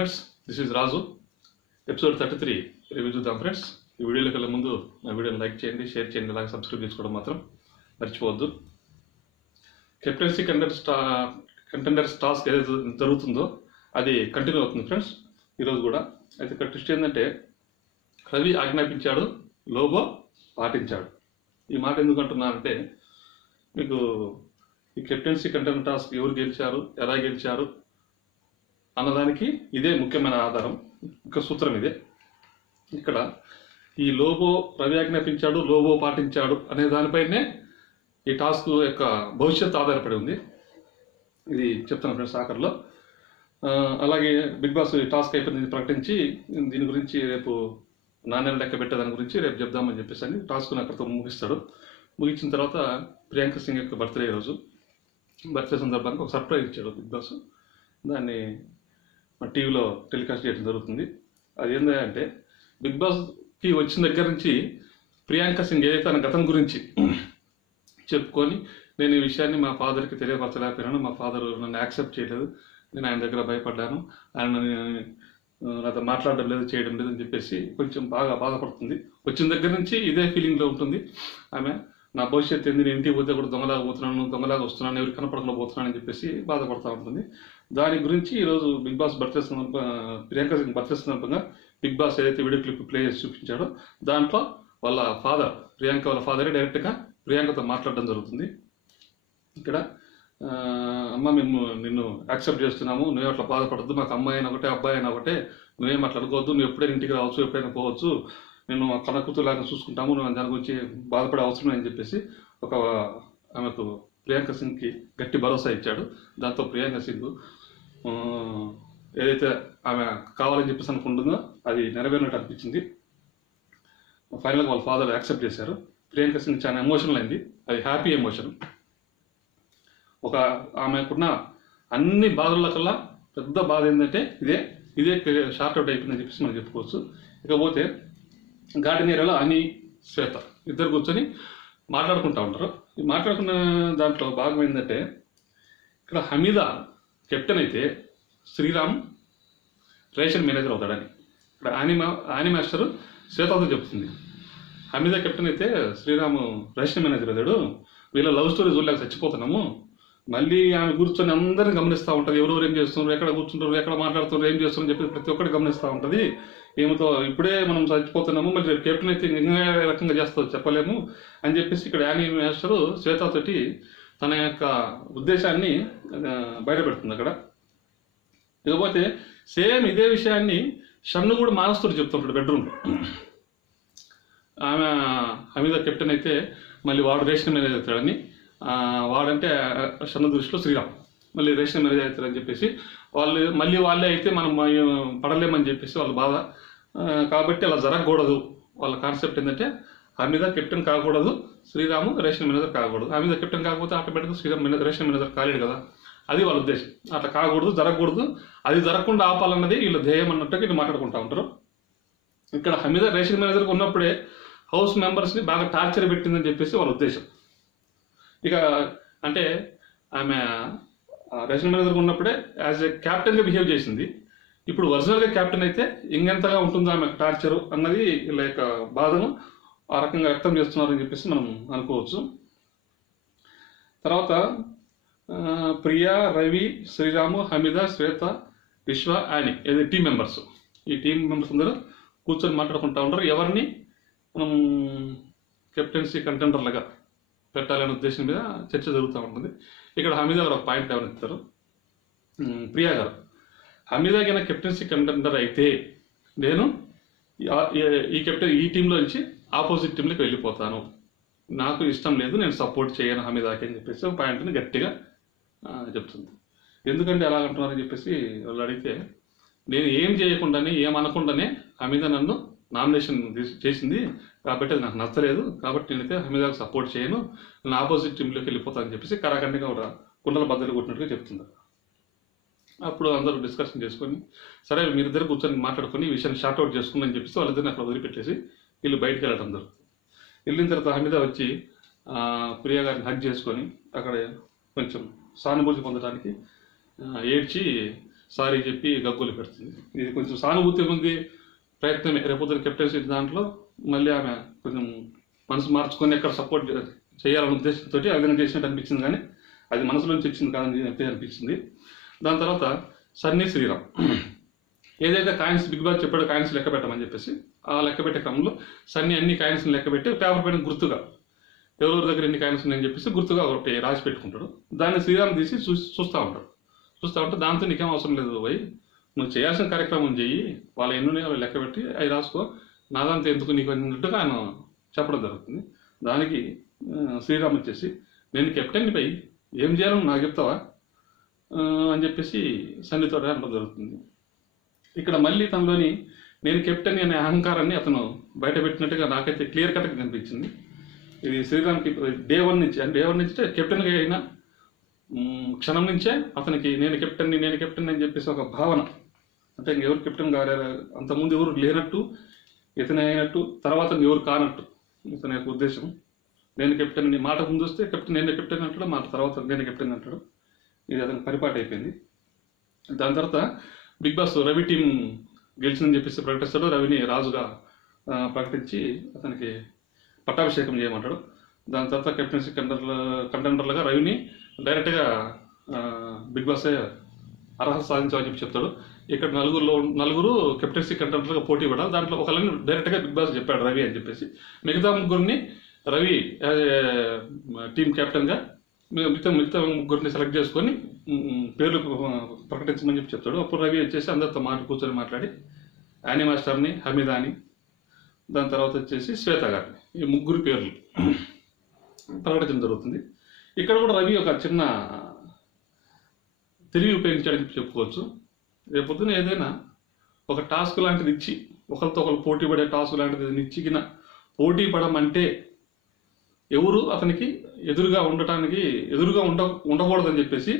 Friends, this is Raju. Episode 33 review చూద్దాం friends. ఈ వీడియోలోకి వెళ్ళే ముందు నా వీడియోని లైక్ చేయండి, షేర్ చేయండి, అలాగే సబ్స్క్రైబ్ చేసుకోవడం మాత్రం మర్చిపోవద్దు. కెప్టెన్సీ కంటెండర్స్ టాస్క్ ఏదైతే జరుగుతుందో అది కంటిన్యూ అవుతుంది ఫ్రెండ్స్ ఈరోజు కూడా. అయితే ఇక్కడ ట్విస్ట్ ఏంటంటే, రవి ఆజ్ఞాపించాడు, లోబో పాటించాడు. ఈ మాట ఎందుకు అంటున్నానంటే, మీకు ఈ కెప్టెన్సీ కంటెండర్ టాస్క్ ఎవరు గెలిచారు, ఎలా గెలిచారు అన్నదానికి ఇదే ముఖ్యమైన ఆధారం, ఒక సూత్రం ఇదే. ఇక్కడ ఈ లోబో రవి ఆజ్ఞాపించాడు, లోబో పాటించాడు అనే దానిపైనే ఈ టాస్క్ యొక్క భవిష్యత్తు ఆధారపడి ఉంది. ఇది చెప్తాను ఫ్రెండ్స్ ఆఖరిలో. అలాగే బిగ్ బాస్ టాస్క్ అయిపోయింది ప్రకటించి దీని గురించి రేపు నాణ్యాలు లెక్క పెట్టే దాని గురించి రేపు చెప్దామని చెప్పేసి అని టాస్క్ను అక్కడితో ముగిస్తాడు. ముగించిన తర్వాత ప్రియాంక సింగ్ యొక్క బర్త్డే రోజు, బర్త్డే సందర్భంగా ఒక సర్ప్రైజ్ ఇచ్చాడు బిగ్ బాస్. దాన్ని మన టీవీలో టెలికాస్ట్ చేయడం జరుగుతుంది. అది ఏంటంటే, బిగ్ బాస్కి వచ్చిన దగ్గర నుంచి ప్రియాంక సింగ్ ఏదైతే తన గతం గురించి చెప్పుకొని, నేను ఈ విషయాన్ని మా ఫాదర్కి తెలియపరచలేకపోయినాను, మా ఫాదర్ నన్ను యాక్సెప్ట్ చేయలేదు, నేను ఆయన దగ్గర భయపడ్డాను, ఆయన నాతో మాట్లాడడం లేదు, చేయడం లేదు అని చెప్పేసి కొంచెం బాగా బాధపడుతుంది. వచ్చిన దగ్గర నుంచి ఇదే ఫీలింగ్లో ఉంటుంది ఆమె. నా భవిష్యత్తు ఏంది, నేను ఇంటికి పోతే కూడా దొంగలాగా పోతున్నాను, దొంగలాగా వస్తున్నాను, ఎవరికి కనపడకుండా పోతున్నాను అని చెప్పేసి బాధపడుతూ ఉంటుంది. దాని గురించి ఈరోజు Big Boss birthday Priyanka Singh birthday సందర్భంగా బిగ్ బాస్ ఏదైతే వీడియో క్లిప్ ప్లే చేసి చూపించాడో దాంట్లో వాళ్ళ ఫాదర్, ప్రియాంక వాళ్ళ ఫాదరే డైరెక్ట్గా ప్రియాంకతో మాట్లాడడం జరుగుతుంది. ఇక్కడ అమ్మ, మేము నిన్ను యాక్సెప్ట్ చేస్తున్నాము, నువ్వు అట్లా బాధపడద్దు, మాకు అమ్మాయి అయినా ఒకటే అబ్బాయి అయినా ఒకటే, నువ్వేం అట్లా అనుకోవద్దు, నువ్వు ఎప్పుడైనా ఇంటికి రావచ్చు, ఎప్పుడైనా పోవచ్చు, నేను కన్న కూతురులాగా చూసుకుంటాము, నువ్వు దాని గురించి బాధపడే అవసరం అని చెప్పేసి ఒక ఆమెకు ప్రియాంక సింగ్కి గట్టి భరోసా ఇచ్చాడు. దాంతో ప్రియాంక సింగ్ ఏదైతే ఆమె కావాలని చెప్పేసి అనుకుంటుందో అది నెరవేరినట్టు అనిపించింది. ఫైనల్గా వాళ్ళ ఫాదర్ యాక్సెప్ట్ చేశారు. ప్రియాంక సింగ్ చాలా ఎమోషనల్ అయింది, అది హ్యాపీ ఎమోషన్. ఒక ఆమెకున్న అన్ని బాధల కల్లా పెద్ద బాధ ఏంటంటే ఇదే షార్ట్ అవుట్ అయిపోయిందని చెప్పేసి మనం చెప్పుకోవచ్చు. ఇకపోతే గార్డెన్ ఏరియాలో అని శ్వేత ఇద్దరు కూర్చొని మాట్లాడుకుంటూ ఉంటారు. ఈ మాట్లాడుకున్న దాంట్లో భాగం ఏంటంటే, ఇక్కడ హమీదా కెప్టెన్ అయితే శ్రీరామ్ రేషన్ మేనేజర్ అవుతాడని ఇక్కడ ఆని మాస్టర్ శ్వేతతో చెప్తుంది. హమీదా కెప్టెన్ అయితే శ్రీరామ్ రేషన్ మేనేజర్ అవుతాడు, వీళ్ళ లవ్ స్టోరీ చూడలేక చచ్చిపోతున్నాము, మళ్ళీ ఆమె కూర్చొని అందరిని గమనిస్తూ ఉంటుంది, ఎవరెవరు ఏం చేస్తున్నారు, ఎక్కడ కూర్చుంటారు, ఎక్కడ మాట్లాడుతున్నారు, ఏం చేస్తున్నారు అని చెప్పి ప్రతి ఒక్కటి గమనిస్తూ ఉంటుంది. ఏమితో ఇప్పుడే మనం చచ్చిపోతున్నాము, మళ్ళీ కెప్టెన్ అయితే ఇంకా రకంగా చేస్తుందో చెప్పలేము అని చెప్పేసి ఇక్కడ యానీ మాస్టరు శ్వేతతోటి తన యొక్క ఉద్దేశాన్ని బయటపెడుతుంది అక్కడ. ఇకపోతే సేమ్ ఇదే విషయాన్ని షన్ను కూడా మానస్తుడు చెప్తుంటాడు బెడ్రూమ్లో. ఆమె హమీదా కెప్టెన్ అయితే మళ్ళీ వాడు రేషన్ మేనేజర్ అవుతాడని, వాడంటే షన్ను దృష్టిలో శ్రీరామ్ మళ్ళీ రేషన్ మేనేజర్ అవుతాడని చెప్పేసి వాళ్ళే అయితే మనం పడలేమని చెప్పేసి వాళ్ళ బాధ. కాబట్టి అలా జరగకూడదు. వాళ్ళ కాన్సెప్ట్ ఏంటంటే, హమీదా కెప్టెన్ కాకూడదు, శ్రీరాము రేషన్ మేనేజర్ కాకూడదు. హమీదా కెప్టెన్ కాకపోతే ఆటోమేటిక్గా శ్రీరామ్ రేషన్ మేనేజర్ కాలేడు కదా, అది వాళ్ళ ఉద్దేశం. అట్లా కాకూడదు, జరగకూడదు, అది జరగకుండా ఆపాలన్నది వీళ్ళ ధ్యేయం అన్నట్టుగా వీళ్ళు మాట్లాడుకుంటూ ఉంటారు. ఇక్కడ హమీదా రేషన్ మేనేజర్గా ఉన్నప్పుడే హౌస్ మెంబర్స్ని బాగా టార్చర్ పెట్టిందని చెప్పేసి వాళ్ళ ఉద్దేశం. ఇక అంటే ఆమె రేషన్ మేనేజర్గా ఉన్నప్పుడే యాజ్ ఏ క్యాప్టెన్గా బిహేవ్ చేసింది. ఇప్పుడు ఒరిజినల్గా క్యాప్టెన్ అయితే ఇంకెంతగా ఉంటుందో ఆమె టార్చరు అన్నది వీళ్ళ యొక్క బాధను ఆ రకంగా వ్యక్తం చేస్తున్నారని చెప్పేసి మనం అనుకోవచ్చు. తర్వాత ప్రియా, రవి, శ్రీరాము, హమీదా, శ్వేత, విశ్వ, యానీ ఏది టీం మెంబర్స్. ఈ టీం మెంబర్స్ అందరూ కూర్చొని మాట్లాడుకుంటూ ఉంటారు. ఎవరిని మనం కెప్టెన్సీ కంటెండర్లుగా పెట్టాలనే ఉద్దేశం మీద చర్చ జరుగుతూ ఉంటుంది. ఇక్కడ హమీదా గారు ఒక పాయింట్ ఏమైనా ఇస్తారు. ప్రియా గారు, హమీదా కన్నా కెప్టెన్సీ కంటెండర్ అయితే నేను ఈ టీంలో నుంచి ఆపోజిట్ టీంలోకి వెళ్ళిపోతాను, నాకు ఇష్టం లేదు, నేను సపోర్ట్ చేయను హమీదాకి అని చెప్పేసి ఒక పాయింట్ని గట్టిగా చెప్తుంది. ఎందుకంటే ఎలా అంటున్నారని చెప్పేసి వాళ్ళు అడిగితే, నేను ఏం చేయకుండానే ఏమనకుండానే హమీదా నన్ను నామినేషన్ చేసింది, కాబట్టి అది నాకు నచ్చలేదు, కాబట్టి నేనైతే హమీదాకు సపోర్ట్ చేయను, నేను ఆపోజిట్ టీంలోకి వెళ్ళిపోతానని చెప్పేసి కరాఖండిగా ఒక కుండల బద్దలు కొట్టినట్టుగా చెప్తుంది. అప్పుడు అందరూ డిస్కషన్ చేసుకొని, సరే మీరిద్దరు కూర్చొని మాట్లాడుకొని ఈ విషయాన్ని షార్ట్అవుట్ చేసుకుని అని చెప్పేసి వాళ్ళిద్దరిని అక్కడ వదిలిపెట్టేసి వీళ్ళు బయటికి వెళ్ళడం జరుగుతుంది. వెళ్ళిన తర్వాత హమీదా వచ్చి ప్రియా గారిని హగ్ చేసుకొని అక్కడ కొంచెం సానుభూతి పొందడానికి ఏడ్చి సారీ చెప్పి గగ్గోలు పెడుతుంది. ఇది కొంచెం సానుభూతి ఉంది ప్రయత్నమే. రేపొద్దున కెప్టెన్సీ దాంట్లో మళ్ళీ ఆమె కొంచెం మనసు మార్చుకొని ఎక్కడ సపోర్ట్ చేయాలనే ఉద్దేశంతో ఆ విధంగా చేసినట్టు అనిపించింది, కానీ అది మనసులోంచి వచ్చింది కాదని చెప్పి అనిపించింది. దాని తర్వాత సన్నీ శ్రీరామ్ ఏదైతే కాయిన్స్ బిగ్ బాస్ చెప్పాడో కాయిన్స్ లెక్క పెట్టమని చెప్పేసి ఆ లెక్క పెట్టే క్రమంలో సన్నీ అన్ని కాయిన్స్ని లెక్క పెట్టి పేపర్ పైన గుర్తుగా ఎవరెవరి దగ్గర ఎన్ని కాయిన్స్ ఉన్నాయని చెప్పేసి గుర్తుగా ఒకటి రాసి పెట్టుకుంటాడు. దాన్ని శ్రీరామ్ తీసి చూస్తూ ఉంటే దాంతో నీకేం అవసరం లేదు పోయి నువ్వు చేయాల్సిన కార్యక్రమం చెయ్యి, వాళ్ళ ఎన్ని ఉన్నాయో లెక్క పెట్టి అవి రాసుకో, నాదంతా ఎందుకు నీకు అన్నట్టుగా ఆయన చెప్పడం జరుగుతుంది. దానికి శ్రీరామ్ వచ్చేసి నేను కెప్టెన్ని పై ఏం చేయాలని నాకు చెప్తావా అని చెప్పేసి సన్నితో అనడం జరుగుతుంది. ఇక్కడ మళ్ళీ తనలోని నేను కెప్టెన్ అనే అహంకారాన్ని అతను బయట పెట్టినట్టుగా నాకైతే క్లియర్ కట్గా కనిపించింది. ఇది శ్రీరామ్కి డే వన్ నుంచి కెప్టెన్గా అయిన క్షణం నుంచే అతనికి నేను కెప్టెన్ అని చెప్పేసి ఒక భావన, అంటే ఎవరు కెప్టెన్ కాదు, అంతకుముందు ఎవరు లేనట్టు ఇతనే అయినట్టు, తర్వాత ఎవరు కానట్టు ఇతని యొక్క ఉద్దేశం. నేను కెప్టెన్ మాట ముందు వస్తే నేను కెప్టెన్ అంటాడు, మాట తర్వాత నేను కెప్టెన్ అంటాడు. ఇది అతనికి పరిపాటి అయిపోయింది. దాని తర్వాత బిగ్ బాస్ రవి టీం గెలిచిందని చెప్పేసి ప్రకటిస్తాడు. రవిని రాజుగా ప్రకటించి అతనికి పట్టాభిషేకం చేయమంటాడు. దాని తర్వాత కెప్టెన్సీ కంటెండర్లుగా రవిని డైరెక్ట్గా బిగ్ బాస్ అర్హత సాధించామని చెప్పి చెప్తాడు. ఇక్కడ నలుగురు కెప్టెన్సీ కంటెండర్లుగా పోటీ పడాలి, దాంట్లో ఒకళ్ళని డైరెక్ట్గా బిగ్ బాస్ చెప్పాడు రవి అని చెప్పేసి. మిగతా ముగ్గురిని రవి టీం కెప్టెన్గా మిగతా ముగ్గురిని సెలెక్ట్ చేసుకొని పేర్లు ప్రకటించమని చెప్పి చెప్తాడు. అప్పుడు రవి వచ్చేసి అందరితో కూర్చొని మాట్లాడి యానీ మాస్టర్ని, హమీదాని, దాని తర్వాత వచ్చేసి శ్వేత గారిని, ఈ ముగ్గురు పేర్లు ప్రకటించడం జరుగుతుంది. ఇక్కడ కూడా రవి ఒక చిన్న తెలివి ఉపయోగించాడని చెప్పుకోవచ్చు. రేపొద్దున ఏదైనా ఒక టాస్క్ లాంటిది ఇచ్చి ఒకరితో ఒకరు పోటీ పడే టాస్క్ లాంటిది ఇచ్చిగిన పోటీ పడమంటే ఎవరు అతనికి ఎదురుగా ఉండకూడదని చెప్పేసి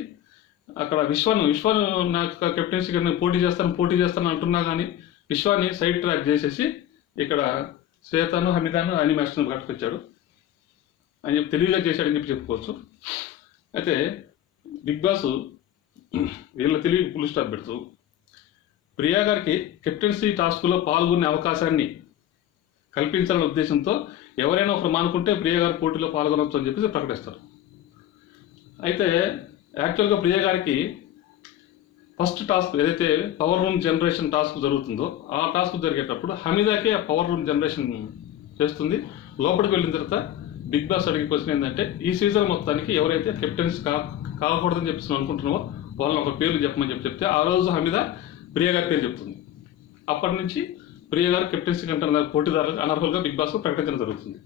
అక్కడ విశ్వాన్ని నాకు కెప్టెన్సీ పోటీ చేస్తాను అంటున్నా కానీ విశ్వాన్ని సైడ్ ట్రాక్ చేసేసి ఇక్కడ శ్వేతను, హమీదాను, యానీ మాస్టర్ను పట్టుకొచ్చాడు అని చెప్పి తెలివిగా చేశాడని చెప్పి చెప్పుకోవచ్చు. అయితే బిగ్ బాస్ వీళ్ళ తెలివి ఫుల్ స్టాప్ పెడుతూ ప్రియా గారికి కెప్టెన్సీ టాస్క్లో పాల్గొనే అవకాశాన్ని కల్పించాలనే ఉద్దేశంతో ఎవరైనా ఒకరు మానుకుంటే ప్రియా గారి పోటీలో పాల్గొనవచ్చు అని చెప్పేసి ప్రకటిస్తారు. అయితే యాక్చువల్గా ప్రియా గారికి ఫస్ట్ టాస్క్ ఏదైతే పవర్ రూమ్ జనరేషన్ టాస్క్ జరుగుతుందో ఆ టాస్క్ జరిగేటప్పుడు హమీదాకే ఆ పవర్ రూమ్ జనరేషన్ చేస్తుంది. లోపలికి వెళ్ళిన తర్వాత బిగ్ బాస్ అడిగే క్వశ్చన్ ఏంటంటే ఈ సీజన్ మొత్తానికి ఎవరైతే కెప్టెన్స్ కాకూడదని చెప్పేసి అనుకుంటున్నామో వాళ్ళని ఒక పేర్లు చెప్పమని చెప్తే ఆ రోజు హమీదా ప్రియా గారి పేరు చెప్తుంది. అప్పటి నుంచి ప్రియా గారు కెప్టెన్సీ కంటే పోటీదారులకు అనర్హులుగా బిగ్ బాస్ ప్రకటించడం జరుగుతుంది.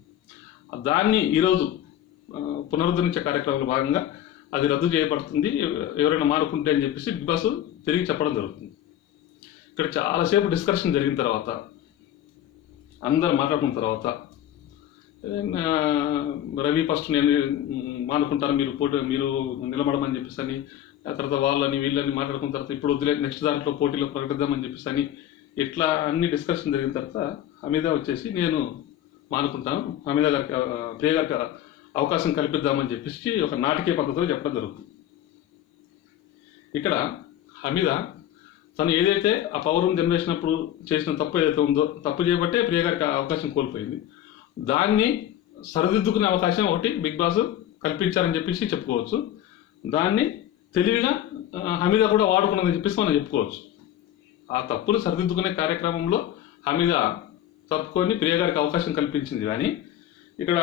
దాన్ని ఈరోజు పునరుద్ధరించే కార్యక్రమంలో భాగంగా అది రద్దు చేయబడుతుంది, ఎవరైనా మారుకుంటే అని చెప్పేసి బిగ్ బాస్ తిరిగి చెప్పడం జరుగుతుంది. ఇక్కడ చాలాసేపు డిస్కషన్ జరిగిన తర్వాత అందరు మాట్లాడుకున్న తర్వాత రవి ఫస్ట్ నేను మానుకుంటాను మీరు నిలబడమని చెప్పేసి అని, ఆ తర్వాత వాళ్ళని వీళ్ళని మాట్లాడుకున్న తర్వాత ఇప్పుడు వద్దులే నెక్స్ట్ దాంట్లో పోటీలో ప్రకటిద్దామని చెప్పేసి అని ఇట్లా అన్ని డిస్కషన్ జరిగిన తర్వాత హమీదా వచ్చేసి నేను మానుకుంటాను, హమీదా గారికి ప్రియ గారికి అవకాశం కల్పిద్దామని చెప్పేసి ఒక నాటకీయ పద్ధతిలో చెప్పడం జరుగుతుంది. ఇక్కడ హమీదా తను ఏదైతే ఆ పవర్ రూమ్ జనరేషన్ అప్పుడు చేసిన తప్పు ఏదైతే ఉందో తప్పు చేయబట్టే ప్రియ గారికి అవకాశం కోల్పోయింది. దాన్ని సరిదిద్దుకునే అవకాశం ఒకటి బిగ్ బాస్ కల్పించారని చెప్పేసి చెప్పుకోవచ్చు. దాన్ని తెలివిగా హమీదా కూడా వాడుకున్నదని చెప్పేసి మనం చెప్పుకోవచ్చు. ఆ తప్పులు సరిదిద్దుకునే కార్యక్రమంలో హమీదా తప్పుకొని ప్రియ గారికి అవకాశం కల్పించింది. కానీ ఇక్కడ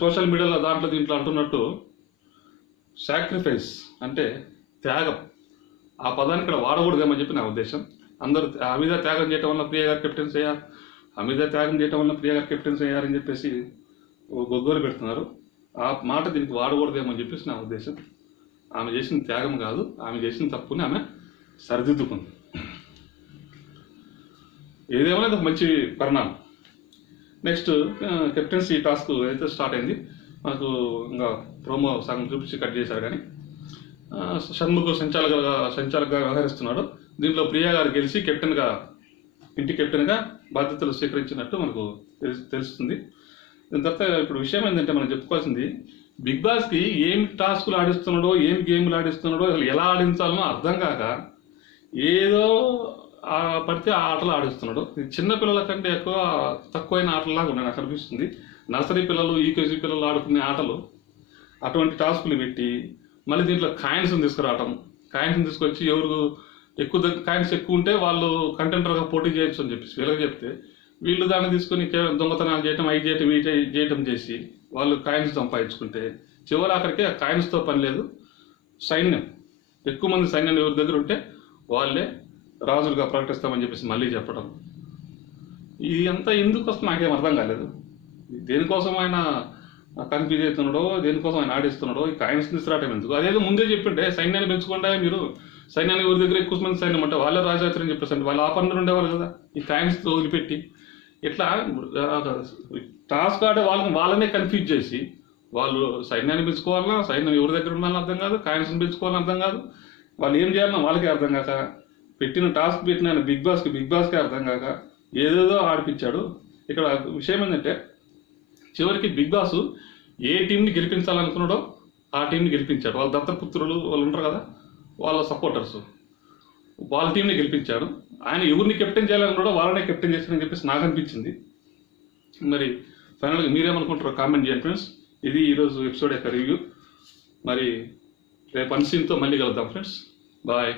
సోషల్ మీడియాలో దీంట్లో అంటున్నట్టు సాక్రిఫైస్ అంటే త్యాగం, ఆ పదాన్ని ఇక్కడ వాడకూడదేమని చెప్పి నా ఉద్దేశం. అందరూ హమీదా త్యాగం చేయటం వల్ల ప్రియ గారు కెప్టెన్స్ అయ్యారు, హమీదా త్యాగం చేయటం వల్ల ప్రియ గారు కెప్టెన్స్ అయ్యారని చెప్పేసి గొగ్గోలు పెడుతున్నారు. ఆ మాట దీనికి వాడకూడదేమని చెప్పేసి నా ఉద్దేశం. ఆమె చేసిన త్యాగం కాదు, ఆమె చేసిన తప్పుని ఆమె సరిదిద్దుకుంది. ఏదేమైనా ఒక మంచి పరిణామం. నెక్స్ట్ కెప్టెన్సీ టాస్క్ అయితే స్టార్ట్ అయింది. మనకు ఇంకా ప్రోమో సగం చూపించి కట్ చేశారు. కానీ షణ్ముఖ్ సంచాలకుగా వ్యవహరిస్తున్నాడు. దీంట్లో ప్రియా గారు గెలిచి ఇంటి కెప్టెన్గా బాధ్యతలు స్వీకరించినట్టు మనకు తెలుస్తుంది. దాని తర్వాత ఇప్పుడు విషయం ఏంటంటే మనం చెప్పుకోవాల్సింది, బిగ్ బాస్కి ఏం టాస్కులు ఆడిస్తున్నాడో ఏం గేమ్లు ఆడిస్తున్నాడో అసలు ఎలా ఆడించాలనో అర్థం కాక ఏదో పడితే ఆ ఆటలు ఆడిస్తున్నాడు. ఇది చిన్న పిల్లల కంటే ఎక్కువ తక్కువైన ఆటలాగా ఉన్నాయి నాకు అనిపిస్తుంది. నర్సరీ పిల్లలు, యూకేజీ పిల్లలు ఆడుకునే ఆటలు అటువంటి టాస్కులు పెట్టి మళ్ళీ దీంట్లో కాయిన్స్ని తీసుకురావటం, కాయిన్స్ని తీసుకొచ్చి ఎవరు ఎక్కువ కాయిన్స్ ఎక్కువ ఉంటే వాళ్ళు కంటెంటర్గా పోటీ చేయొచ్చు అని చెప్పేసి వీళ్ళకి చెప్తే వీళ్ళు దాన్ని తీసుకొని దొంగతనాలు చేయటం, అవి చేయటం, ఇవి చేయటం చేసి వాళ్ళు కాయిన్స్ సంపాదించుకుంటే చివరి ఆఖరికి ఆ కాయిన్స్తో పని లేదు, సైన్యం ఎక్కువ మంది సైన్యం ఎవరి దగ్గర ఉంటే వాళ్ళే రాజులుగా ప్రకటిస్తామని చెప్పేసి మళ్ళీ చెప్పడం. ఇది అంతా ఎందుకు వస్తుంది నాకేం అర్థం కాలేదు. దేనికోసం ఆయన కన్ఫ్యూజ్ అవుతున్నాడో, దేనికోసం ఆయన ఆడిస్తున్నాడో, ఈ కాయిన్స్ తీసుకురావటం ఎందుకు? అదేదో ముందే చెప్పింటే సైన్యాన్ని పెంచుకుంటే మీరు సైన్యాన్ని ఎవరి దగ్గర ఎక్కువ మంది సైన్యం అంటే వాళ్ళే రాజాత్రి అని చెప్పేసి వాళ్ళు ఆ పనులు ఉండేవాళ్ళు కదా. ఈ కాయిన్స్ వదిలిపెట్టి ఇట్లా టాస్క్ ఆడే వాళ్ళనే కన్ఫ్యూజ్ చేసి వాళ్ళు సైన్యాన్ని పెంచుకోవాలన్నా, సైన్యం ఎవరి దగ్గర ఉండాలని అర్థం కాదు, కాయిన్స్ని పెంచుకోవాలని అర్థం కాదు, వాళ్ళు ఏం చేయాలన్నా వాళ్ళకే అర్థం కాక, పెట్టిన టాస్క్ పెట్టిన బిగ్ బాస్కే అర్థం కాక ఏదేదో ఆడిపించాడు. ఇక్కడ విషయం ఏంటంటే చివరికి బిగ్ బాస్ ఏ టీంని గెలిపించాలనుకున్నాడో ఆ టీంని గెలిపించాడు. వాళ్ళ దత్తపుత్రులు వాళ్ళు ఉంటారు కదా, వాళ్ళ సపోర్టర్స్, వాళ్ళ టీంని గెలిపించాడు. ఆయన ఎవరిని కెప్టెన్ చేయాలనుకున్నాడో వాళ్ళనే కెప్టెన్ చేశాడని చెప్పేసి నాకు అనిపించింది. మరి ఫైనల్గా మీరేమనుకుంటారో కామెంట్ చేయండి ఫ్రెండ్స్. ఇది ఈరోజు ఎపిసోడ్ యొక్క రివ్యూ. మరి రేపు అన్సీన్తో మళ్ళీ కలుద్దాం ఫ్రెండ్స్. బాయ్.